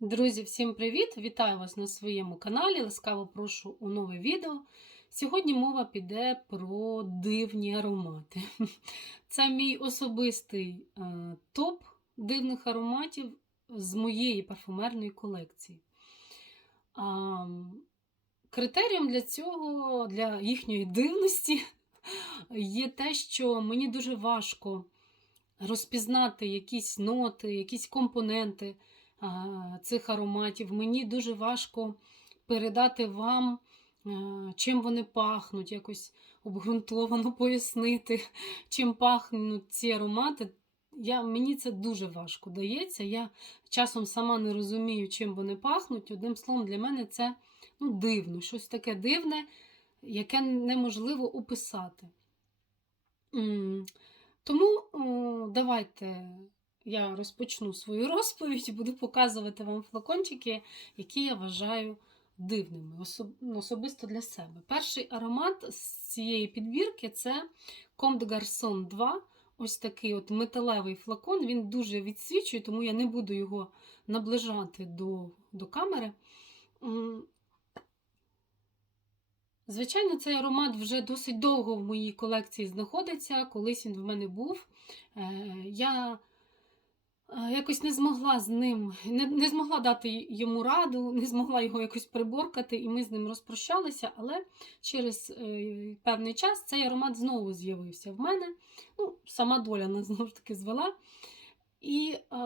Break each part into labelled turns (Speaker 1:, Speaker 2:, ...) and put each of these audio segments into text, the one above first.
Speaker 1: Друзі, всім привіт! Вітаю вас на своєму каналі. Ласкаво прошу у нове відео. Сьогодні мова піде про дивні аромати. Це мій особистий е, топ дивних ароматів з моєї парфумерної колекції. Критерієм для цього, для їхньої дивності, є те, що мені дуже важко розпізнати якісь ноти, якісь компоненти цих ароматів. Мені дуже важко передати вам, чим вони пахнуть, якось обґрунтовано пояснити, чим пахнуть ці аромати. Я, Мені це дуже важко дається. Я часом сама не розумію, чим вони пахнуть. Одним словом, для мене це ну, дивно, щось таке дивне, яке неможливо описати. Тому давайте я розпочну свою розповідь і буду показувати вам флакончики, які я вважаю дивними, ну, особисто для себе. Перший аромат з цієї підбірки це Comme de Garçon 2. Ось такий от металевий флакон. Він дуже відсвічує, тому я не буду його наближати до, до камери. Звичайно, цей аромат вже досить довго в моїй колекції знаходиться. Колись він в мене був. Е, Я якось не змогла з ним, не, не змогла дати йому раду, не змогла його якось приборкати, і ми з ним розпрощалися. Але через е, певний час цей аромат знову з'явився в мене. Ну, Сама доля нас знову ж таки звела. І е,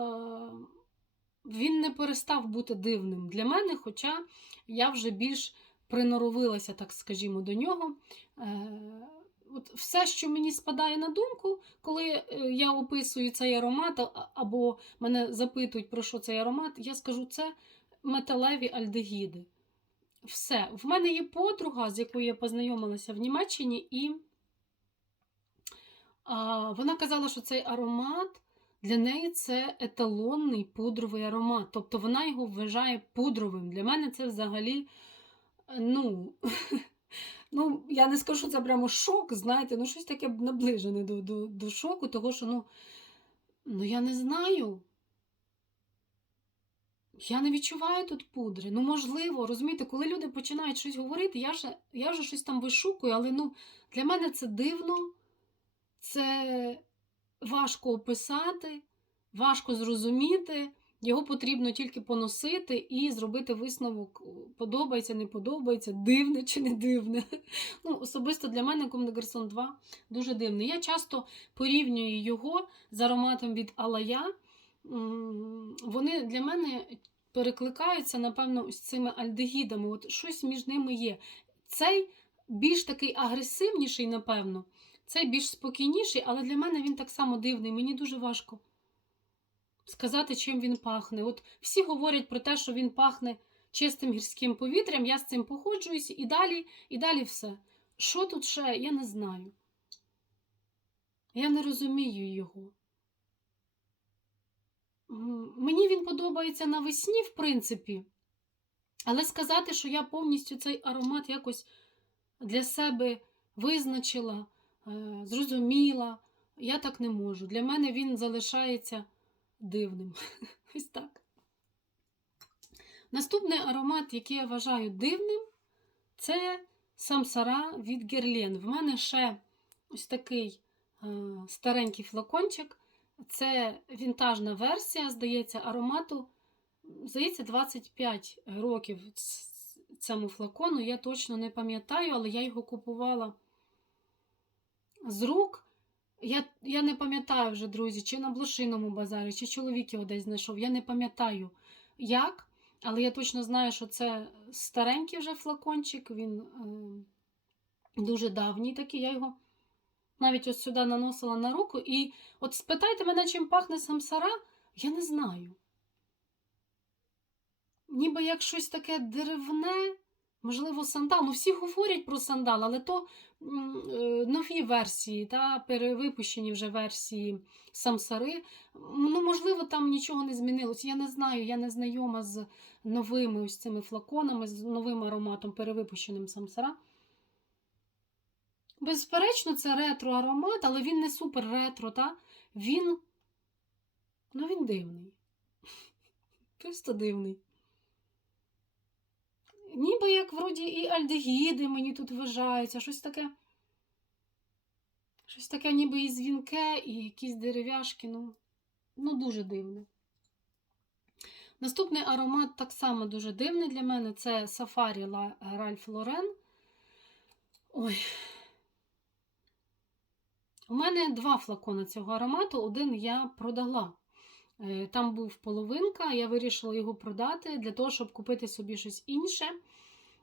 Speaker 1: він не перестав бути дивним для мене, хоча я вже більш приноровилася, так скажімо, до нього. Е, От Все, що мені спадає на думку, коли е, я описую цей аромат, або мене запитують, про що цей аромат, я скажу, це металеві альдегіди. Все. В мене є подруга, з якою я познайомилася в Німеччині, і а, вона казала, що цей аромат для неї це еталонний пудровий аромат. Тобто вона його вважає пудровим. Для мене це взагалі, е, ну, ну я не скажу, це прямо шок, знаєте, ну щось таке наближене до, до, до шоку, того що, ну, ну я не знаю. Я не відчуваю тут пудри. Ну, можливо, розумієте, коли люди починають щось говорити, я вже, я вже щось там вишукую, але ну, для мене це дивно, це важко описати, важко зрозуміти. Його потрібно тільки поносити і зробити висновок, подобається, не подобається, дивне чи не дивне. Ну, Особисто для мене Comme 2 дуже дивний. Я часто порівнюю його з ароматом від Алая. Вони для мене перекликаються, напевно, з цими альдегідами. От щось між ними є. Цей більш такий агресивніший, напевно, цей більш спокійніший, але для мене він так само дивний. Мені дуже важко сказати, чим він пахне. От всі говорять про те, що він пахне чистим гірським повітрям, я з цим походжуюся, і далі, і далі все. Що тут ще, я не знаю. Я не розумію його. Мені він подобається навесні, в принципі, але сказати, що я повністю цей аромат якось для себе визначила, е, зрозуміла, я так не можу. Для мене він залишається дивним. Ось так. Наступний аромат, який я вважаю дивним, це самсара від Герлен. В мене ще ось такий е, старенький флакончик. Це вінтажна версія, здається, аромату. Здається, 25 років цьому флакону. Я точно не пам'ятаю, але я його купувала з рук. Я, я не пам'ятаю вже, друзі, чи на блошиному базарі, чи чоловік його десь знайшов. Я не пам'ятаю як, але я точно знаю, що це старенький вже флакончик, він е, дуже давній такий. Я його навіть ось сюди наносила на руку. І от спитайте мене, чим пахне самсара, я не знаю. Ніби як щось таке деревне, можливо, сандал. Ну, всі говорять про сандал, але то е, нові версії, та, перевипущені вже версії самсари. Ну, можливо, там нічого не змінилось. Я не знаю, я не знайома з новими ось цими флаконами, з новим ароматом, перевипущеним самсара. Безперечно, це ретро-аромат, але він не супер ретро, та? Він, ну, він дивний. Просто дивний. Ніби як вроді і альдегіди мені тут вважаються, щось таке. Щось таке, ніби і дзвінке, і якісь дерев'яшки, ну, ну дуже дивне. Наступний аромат так само дуже дивний для мене це La Ralph Lauren. Ой. У мене два флакони цього аромату. Один я продала. Е, Там був половинка, я вирішила його продати для того, щоб купити собі щось інше.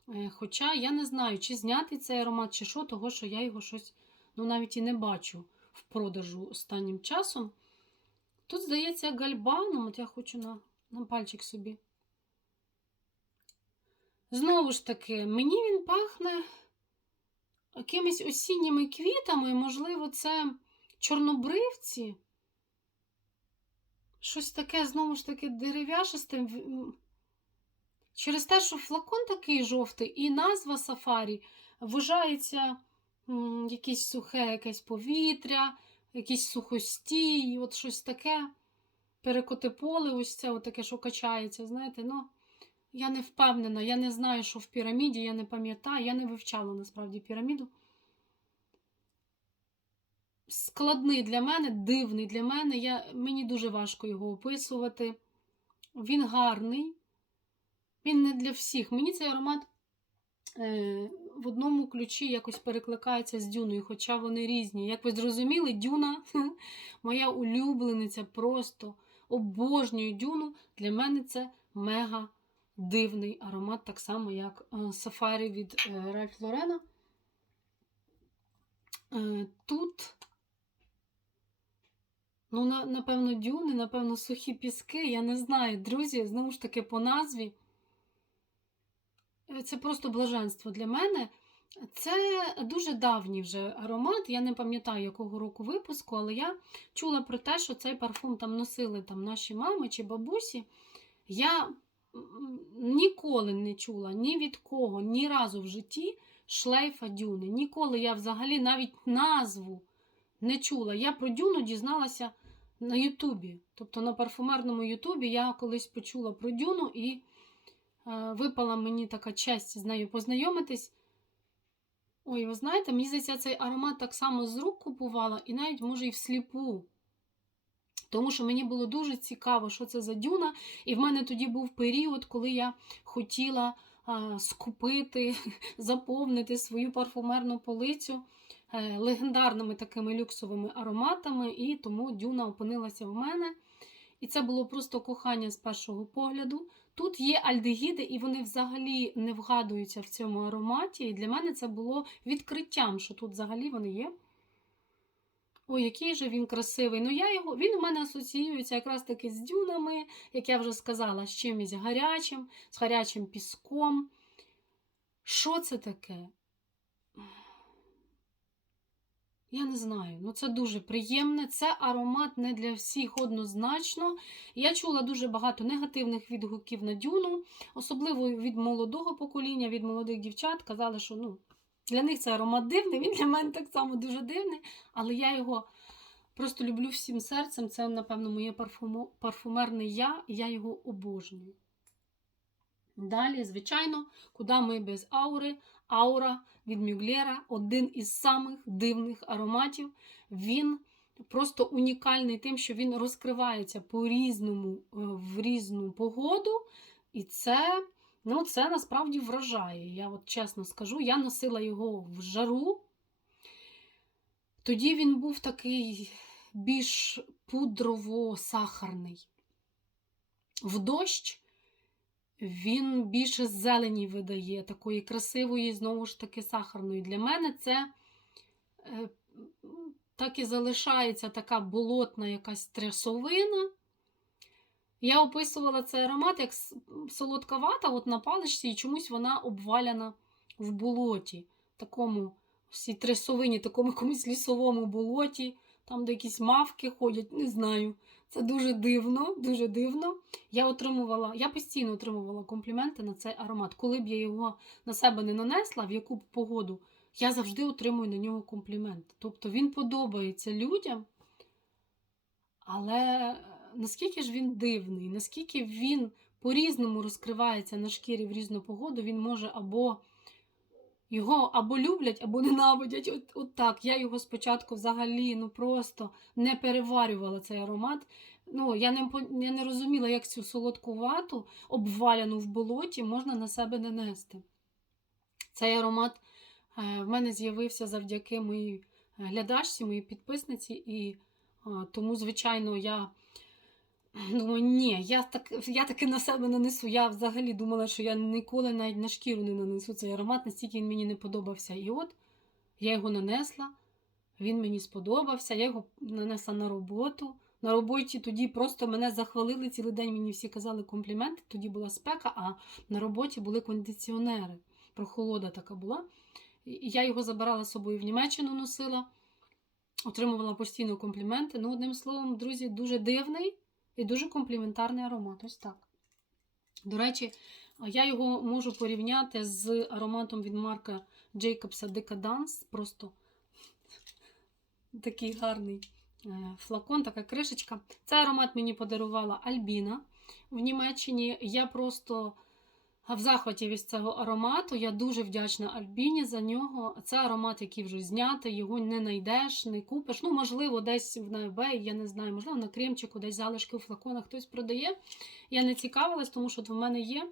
Speaker 1: Е, Хоча я не знаю, чи зняти цей аромат, чи що, того що я його щось ну, навіть і не бачу в продажу останнім часом. Тут, здається, гальбаном, от я хочу на, на пальчик собі. Знову ж таки, мені він пахне якимись осінніми квітами, можливо, це чорнобривці. Щось таке, знову ж таки, дерев'яшисте. Через те, що флакон такий жовтий, і назва сафарі вважається якесь сухе якесь повітря, якісь сухостій, от щось таке. Перекоти поле, ось це таке, що качається. Знаєте, ну, я не впевнена, я не знаю, що в піраміді, я не пам'ятаю, я не вивчала насправді піраміду. Складний для мене, дивний для мене. Я, мені дуже важко його описувати. Він гарний. Він не для всіх. Мені цей аромат е, в одному ключі якось перекликається з дюною, хоча вони різні. Як ви зрозуміли, дюна моя улюблениця, просто обожнюю дюну. Для мене це мега дивний аромат, так само, як е, сафарі від Ральф Лорена. Е, тут, ну, на, напевно, дюни, напевно, сухі піски. Я не знаю, друзі, знову ж таки, по назві. Е, Це просто блаженство для мене. Це дуже давній вже аромат. Я не пам'ятаю, якого року випуску, але я чула про те, що цей парфум там носили там, наші мами чи бабусі. Я ніколи не чула ні від кого, ні разу в житті шлейфа дюни. Ніколи я взагалі навіть назву не чула. Я про дюну дізналася на Ютубі. Тобто на парфумерному Ютубі я колись почула про дюну і е, випала мені така честь з нею познайомитись. Ой, ви знаєте, мені здається, цей аромат так само з рук купувала, і навіть, може, і всліпу. Тому що мені було дуже цікаво, що це за дюна. І в мене тоді був період, коли я хотіла а, скупити, заповнити свою парфумерну полицю е, легендарними такими люксовими ароматами, і тому дюна опинилася в мене. І це було просто кохання з першого погляду. Тут є альдегіди, і вони взагалі не вгадуються в цьому ароматі. І для мене це було відкриттям, що тут взагалі вони є. Ой, який же він красивий. Ну, я його, Він у мене асоціюється якраз таки з дюнами, як я вже сказала, з чимось гарячим, з гарячим піском. Що це таке? Я не знаю, ну це дуже приємне. Це аромат не для всіх однозначно. Я чула дуже багато негативних відгуків на дюну, особливо від молодого покоління, від молодих дівчат. Казали, що ну, для них це аромат дивний, він для мене так само дуже дивний, але я його просто люблю всім серцем. Це, напевно, моє парфуму, парфумерне я, і я його обожнюю. Далі, звичайно, куди ми без аури. Аура від Мюглера один із самих дивних ароматів. Він просто унікальний тим, що він розкривається по-різному е, в різну погоду. І це, ну, це насправді вражає. Я от чесно скажу, я носила його в жару. Тоді він був такий більш пудрово-сахарний. В дощ він більше зелені видає, такої красивої, знову ж таки, сахарної. Для мене це е, так і залишається така болотна якась трясовина. Я описувала цей аромат як солодка вата от на паличці, і чомусь вона обваляна в болоті. Такому всій трясовині, такому якомусь лісовому болоті, там, де якісь мавки ходять, не знаю. Це дуже дивно, дуже дивно. Я отримувала, я постійно отримувала компліменти на цей аромат. Коли б я його на себе не нанесла, в яку б погоду, я завжди отримую на нього комплімент. Тобто він подобається людям, але наскільки ж він дивний, наскільки він по-різному розкривається на шкірі в різну погоду, він може або його або люблять, або ненавидять. От, от так. Я його спочатку взагалі ну просто не переварювала цей аромат. Ну, Я не я не розуміла, як цю солодку вату, обваляну в болоті, можна на себе нанести. Цей аромат е, в мене з'явився завдяки моїй глядачці, моїй підписниці, і тому, звичайно, я думаю, ні, я так, я таки на себе нанесу. Я взагалі думала, що я ніколи навіть на шкіру не нанесу цей аромат, настільки він мені не подобався. І от я його нанесла, він мені сподобався, я його нанесла на роботу. На роботі тоді просто мене захвалили цілий день. Мені всі казали компліменти. Тоді була спека, а на роботі були кондиціонери. Прохолода така була. І я його забирала з собою в Німеччину носила, отримувала постійно компліменти. Ну, одним словом, друзі, дуже дивний і дуже компліментарний аромат. Ось так. До речі, я його можу порівняти з ароматом від Марка Джейкобса Decadence. Просто такий гарний е, флакон, така кришечка. Цей аромат мені подарувала Альбіна в Німеччині. Я просто в захваті від цього аромату. Я дуже вдячна Альбіні за нього. Це аромат, який вже знятий, його не знайдеш, не купиш. Ну, можливо, десь в eBay, я не знаю, можливо, на кремчику, десь залишки у флаконах хтось продає. Я не цікавилась, тому що в мене є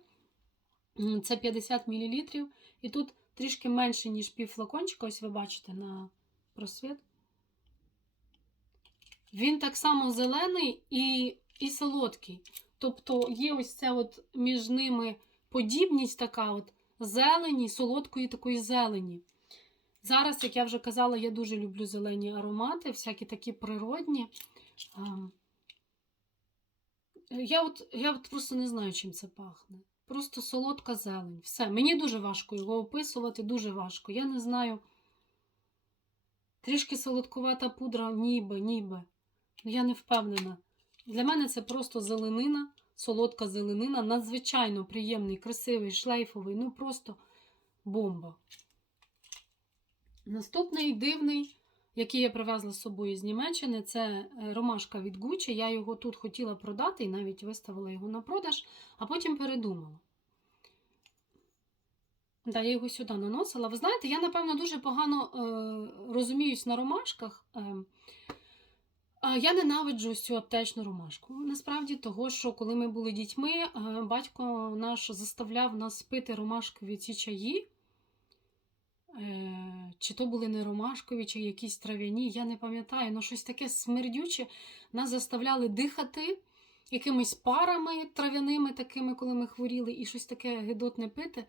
Speaker 1: це 50 мл, і тут трішки менше, ніж пів флакончика. Ось ви бачите на просвіт. Він так само зелений і, і солодкий. Тобто є ось це от між ними подібність така от зелені, солодкої такої зелені. Зараз, як я вже казала, я дуже люблю зелені аромати, всякі такі природні. Я от, я от просто не знаю, чим це пахне. Просто солодка зелень. Все. Мені дуже важко його описувати, дуже важко. Я не знаю. Трішки солодкувата пудра, ніби, ніби. Я не впевнена. Для мене це просто зеленина, солодка зеленина, надзвичайно приємний, красивий, шлейфовий, ну просто бомба. Наступний дивний, який я привезла з собою з Німеччини, це е, ромашка від Gucci. Я його тут хотіла продати і навіть виставила його на продаж, а потім передумала. Да, я його сюди наносила. Ви знаєте, я, напевно, дуже погано е, розуміюсь на ромашках. Е, Я ненавиджу цю аптечну ромашку. Насправді, того, що коли ми були дітьми, е, батько наш заставляв нас пити ромашкові ці чаї. Е, Чи то були не ромашкові, чи якісь трав'яні, я не пам'ятаю, ну щось таке смердюче. Нас заставляли дихати якимись парами трав'яними, такими, коли ми хворіли, і щось таке гидотне пити.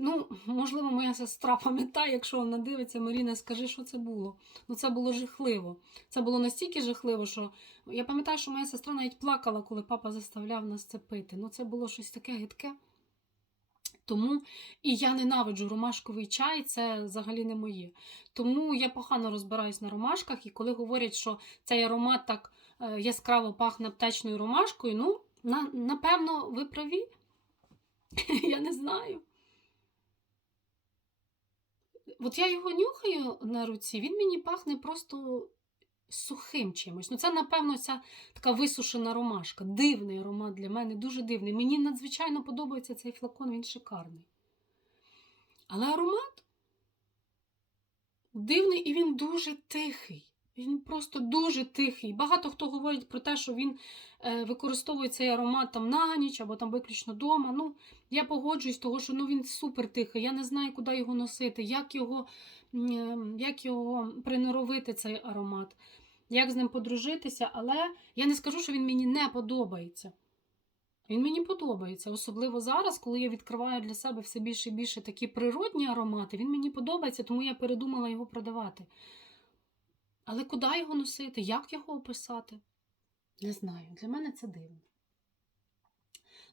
Speaker 1: Ну, можливо, моя сестра пам'ятає, якщо вона дивиться, Маріна, скажи, що це було. Ну, це було жахливо. Це було настільки жахливо, що я пам'ятаю, що моя сестра навіть плакала, коли папа заставляв нас це пити. Ну, це було щось таке гидке. Тому і я ненавиджу ромашковий чай, це взагалі не моє. Тому я погано розбираюсь на ромашках, і коли говорять, що цей аромат так е, яскраво пахне аптечною ромашкою, ну, на, напевно, ви праві. Я не знаю. От я його нюхаю на руці, він мені пахне просто сухим чимось. Ну, це, напевно, ця така висушена ромашка. Дивний аромат для мене, дуже дивний. Мені надзвичайно подобається цей флакон, він шикарний. Але аромат дивний і він дуже тихий. Він просто дуже тихий. Багато хто говорить про те, що він е, використовує цей аромат там на ніч або там виключно вдома. Ну, я погоджуюсь, того, що ну, він супер тихий. Я не знаю, куди його носити, як його, м, як його приноровити, цей аромат, як з ним подружитися. Але я не скажу, що він мені не подобається. Він мені подобається, особливо зараз, коли я відкриваю для себе все більше і більше такі природні аромати. Він мені подобається, тому я передумала його продавати. Але куди його носити? Як його описати? Не знаю. Для мене це дивно.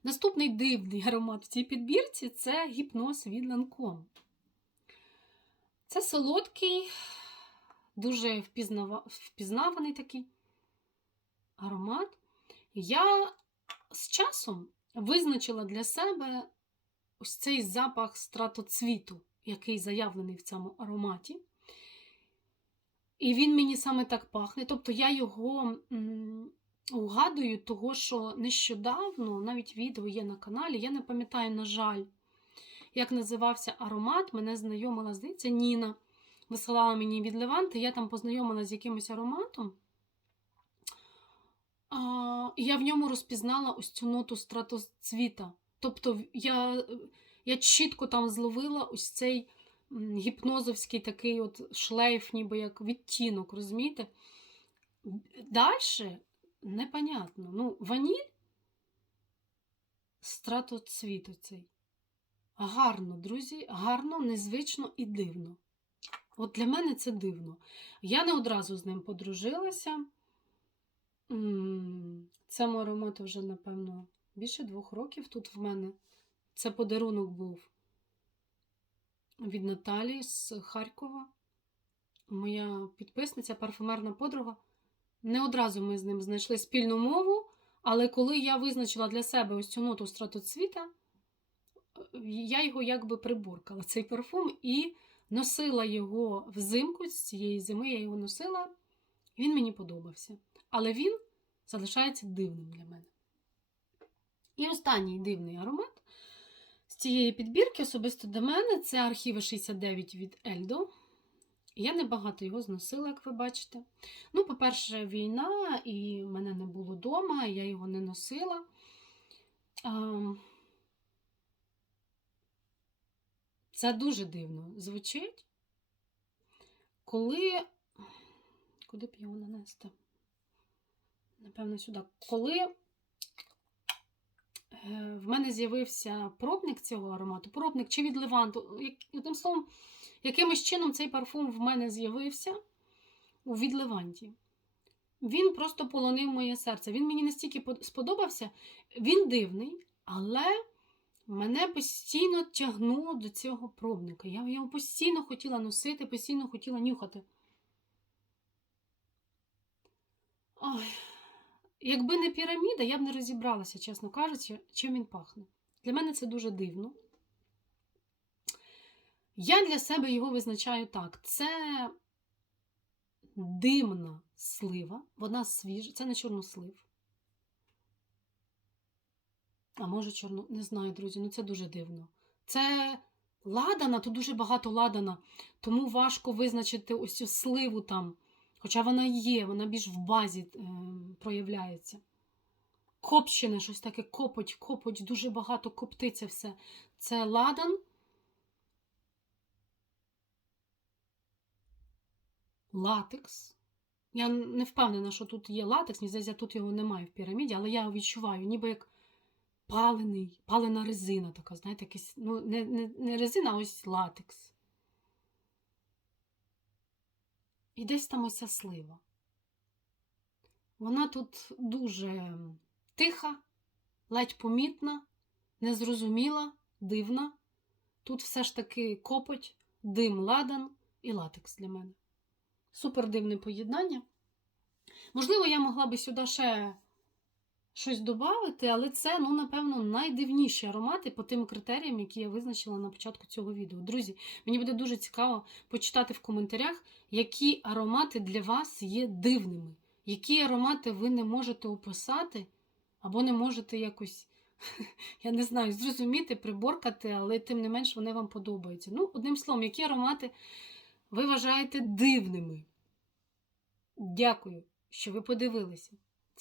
Speaker 1: Наступний дивний аромат в цій підбірці це гіпноз від Lancome. Це солодкий, дуже впізнаваний такий аромат. Я з часом визначила для себе ось цей запах стратоцвіту, який заявлений в цьому ароматі. І він мені саме так пахне. Тобто я його угадую, того, що нещодавно, навіть відео є на каналі, я не пам'ятаю, на жаль, як називався аромат, мене знайомила, здається, Ніна. Висилала мені від Леванти, я там познайомилася з якимось ароматом. І я в ньому розпізнала ось цю ноту стратоцвіта. Тобто я, я чітко там зловила ось цей гіпнозовський такий от шлейф, ніби як відтінок, розумієте? Далі непонятно. Ну, ваніль стратоцвіт оцей. Гарно, друзі, гарно, незвично і дивно. От для мене це дивно. Я не одразу з ним подружилася. М, Цьому аромату вже, напевно, більше двох років тут в мене. Це подарунок був від Наталі з Харкова. Моя підписниця, парфумерна подруга. Не одразу ми з ним знайшли спільну мову, але коли я визначила для себе ось цю ноту стратоцвіта, я його якби приборкала, цей парфум, і носила його взимку, з цієї зими я його носила, він мені подобався. Але він залишається дивним для мене. І останній дивний аромат цієї підбірки, особисто до мене, це архіви 69 від Ельдо. Я небагато його зносила, як ви бачите. Ну, по-перше, війна, і мене не було вдома, я його не носила. Ам, Це дуже дивно звучить. Коли. Куди б його нанести? Напевно, сюди. Коли в мене з'явився пробник цього аромату, пробник чи від Леванту, одним словом, якимось чином цей парфум в мене з'явився у від Леванті. Він просто полонив моє серце. Він мені настільки сподобався. Він дивний, але мене постійно тягнуло до цього пробника. Я його постійно хотіла носити, постійно хотіла нюхати. Ой. Якби не піраміда, я б не розібралася, чесно кажучи, чим він пахне. Для мене це дуже дивно. Я для себе його визначаю так: це димна слива, вона свіжа, це не чорнослив. А може, чорно, не знаю, друзі, ну це дуже дивно. Це ладана, тут дуже багато ладана, тому важко визначити ось цю сливу там. Хоча вона є, вона більш в базі е, проявляється. Копщине, щось таке копоть, копоть, дуже багато коптиться все. Це ладан. Латекс. Я не впевнена, що тут є латекс, ні здається, тут його немає в піраміді, але я відчуваю, ніби як палений, палена резина така, знаєте, якийсь, ну, не, не, не резина, а ось латекс. І десь там ося слива. Вона тут дуже тиха, ледь помітна, незрозуміла, дивна. Тут все ж таки копоть, дим, ладан і латекс для мене. Супер дивне поєднання. Можливо, я могла би сюди ще щось додати, але це, ну, напевно, найдивніші аромати по тим критеріям, які я визначила на початку цього відео. Друзі, мені буде дуже цікаво почитати в коментарях, які аромати для вас є дивними, які аромати ви не можете описати, або не можете якось, я не знаю, зрозуміти, приборкати, але тим не менш вони вам подобаються. Ну, одним словом, які аромати ви вважаєте дивними. Дякую, що ви подивилися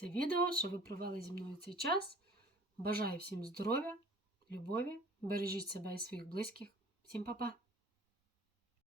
Speaker 1: це відео, що ви провели зі мною цей час. Бажаю всім здоров'я, любові, бережіть себе і своїх близьких. Всім па-па!